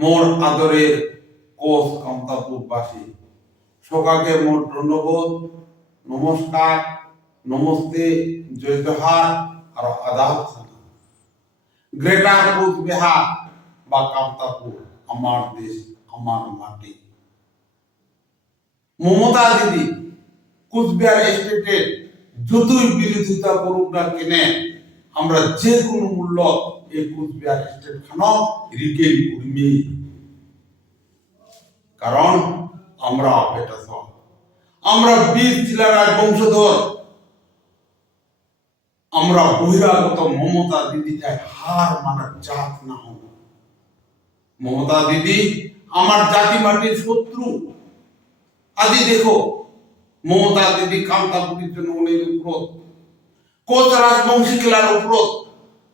মোর আদরের কোচ কামতাপুরবাসী সকাকে মোর ধন্যবাদ, নমস্কার, নমস্তে, জয় জোহার আর আদাব। গ্রেটার কোচবিহার বা কামতাপুর আমার দেশ, আমার মাটি। মমতা দিদি কোচবিহার স্টেটের যতই বিরোধিতা করুক না কেনে, আমরা যে কোনো মূল্য এই কোচবিহার স্টেট খানো রিগেন করিমি। কারণ আমরা আমরা 20 জেলার বংশধর, আমরা বহিরাগত মমতা দিদি চাই হার মানার জাত না হব। মমতা দিদি আমার জাতি মাটির শত্রু। আদি দেখো, মমতা দিদি কামতাপুরের জন্য অনেক উপর, কোচ রাজবংশী খেলার উপর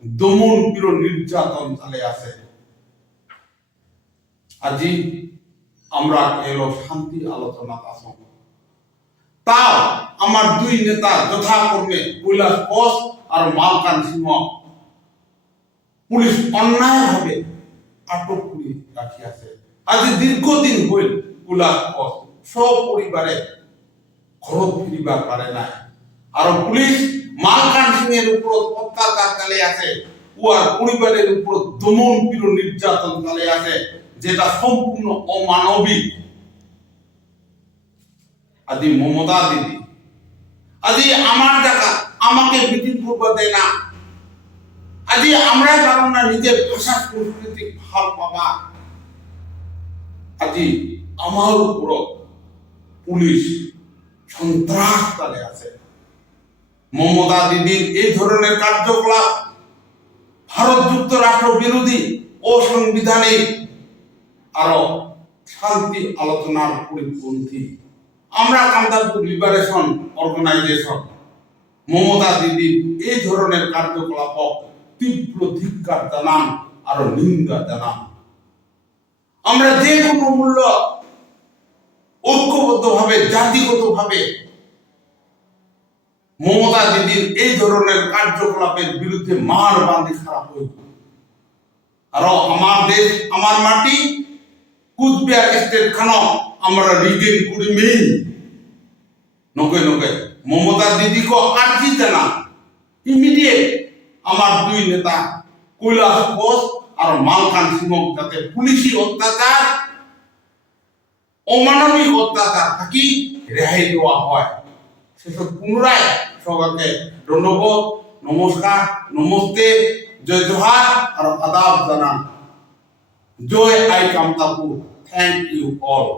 দমন পির নির্যাতন চালে আছে। আজি আমরা এলো শান্তি আলোচনা আসন, তাও আমার দুই নেতা যথাক্রমে কৈলাস কোচ আর মালকান সিংহ পুলিশ অন্যায়ভাবে আটক করে রাখিয়াছে। আজি দীর্ঘদিন হইল কৈলাস কোচ সপরিবারে ঘর ফিরিবার পারে নাই, আর পুলিশ মালকান সিংহের উপর অত্যাচার চালে আছে, উহার পরিবারের উপর দমন পীড়ন নির্যাতন চালে আছে, যেটা সম্পূর্ণ অমানবিক। আদি মমতা দিদি আদি আমার জায়গা আমাকে মিটিং করতে দেয় না। আদি আমরাই পারো না নিজের ভাষা সংস্কৃতি ভাল পাবা। আজি আমার উপর পুলিশ সন্ত্রাস চালে আছে। মমতা দিদির এই ধরনের কার্যকলাপ ভারত যুক্তরাষ্ট্র বিরোধী, অসাংবিধানিক আরো শান্তি আলোচনার পরিপন্থী। আমরা কামতাপুর লিবারেশন অর্গানাইজেশন মমতা দিদির এই ধরনের কার্যকলাপ তীব্র ধিক্কার জানান আর নিন্দা জানান। আমরা যে কোনো মূল্য ঐক্যবদ্ধভাবে, জাতিগতভাবে মমতা দিদির এই ধরনের কার্যকলাপের বিরুদ্ধে মার বান্ধি খারাপ হইব। আর আমার দেশ, আমার মাটি, কোচবিহার স্টেট খানো আমরা রিগেন করিমি। নকে নকে মমতা দিদি কো আর্জি জানা ইমিডিয়েট আমার দুই নেতা কৈলাস কোচ আর মালকান সিংহ যাতে পুলিশি অত্যাচার, অমানবিক অত্যাচার থাকি রেহাই দেওয়া হয়। সেসব পুনরায় সবাইকে ধন্যবাদ, নমস্কার, নমস্তে, জয় জোহার আর আদাব জানান। জয় আই কামতাপুর। Thank you all.